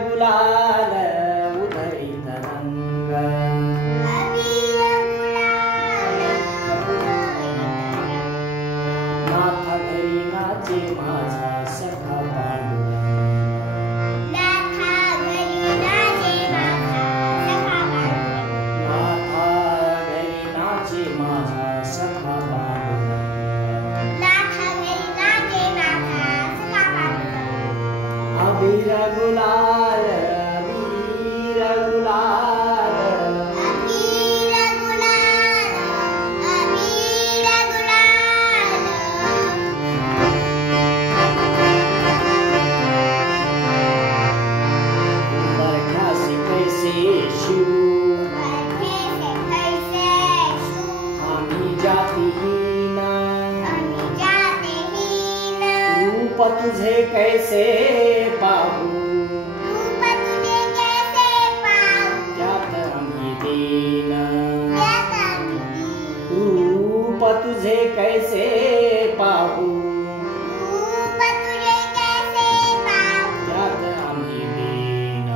गुलाल उधळीत रंग नाथ घरी नाचे माझा सखा पांडुरंग नाथ घरी नाचे माझा सखा पांडुरंग अबीर गुलाल अबीर गुलाल बरखासी कैसे शिव आम्ही जातीहीन रूप तुझे कैसे पाहू त्यात आम्ही दीन रूप तुझे कैसे पाहू त्यात आम्ही दीन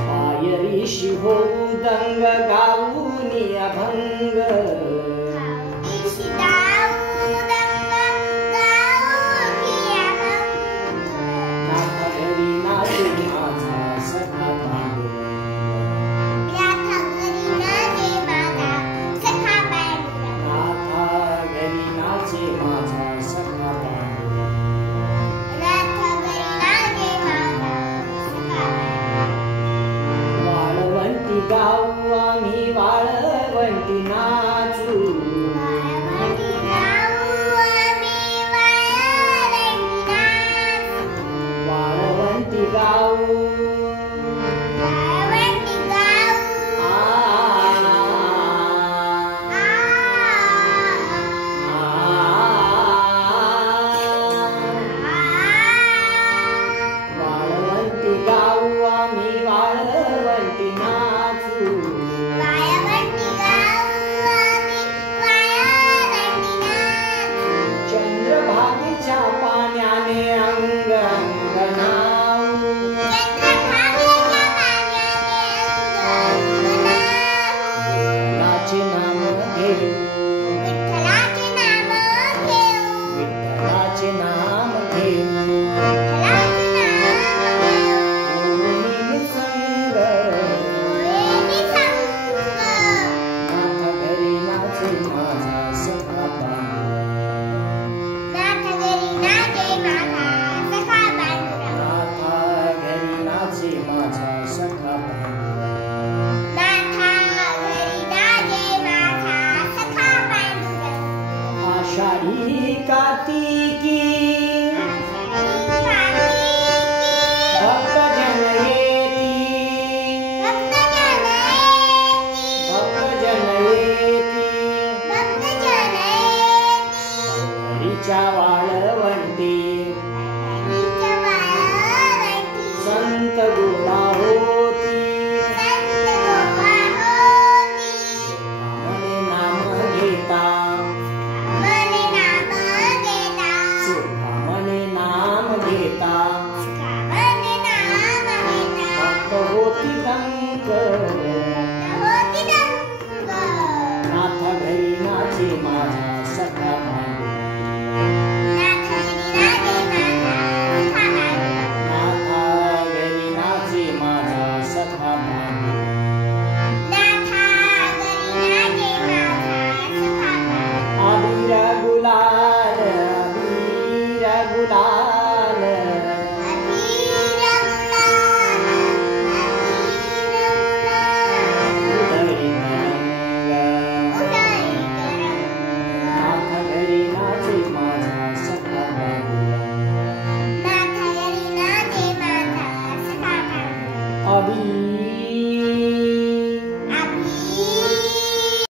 पायरीशी होऊ दंग गाऊनी अभंग गाऊ आम्ही वाळवंटी नाचू वाळवंटी गाऊ वाळवंटी गाऊ आम्ही वाळवंटी नाचू चंद्रभागेच्या पाण्याने अंग अंग न्हाऊ विठ्ठलाचे नाम घेऊ विठ्ठलाचे नाम घेऊ आषाढी कार्तिकी भक्तजन येती हरीच्या वाळवंटी संत गोळा होती मने नाम घेता मने नाम घेता भक्त होती रंग नाथ घरी नाचे माझा सखा पांडुरंग नाथ घरी नाचे माझा सखा पांडुरंग अबीर गुलाल अबीर गुलाल उधळीत रंग नाथ घरी नाचे माझा सखा पांडुरंग अबीर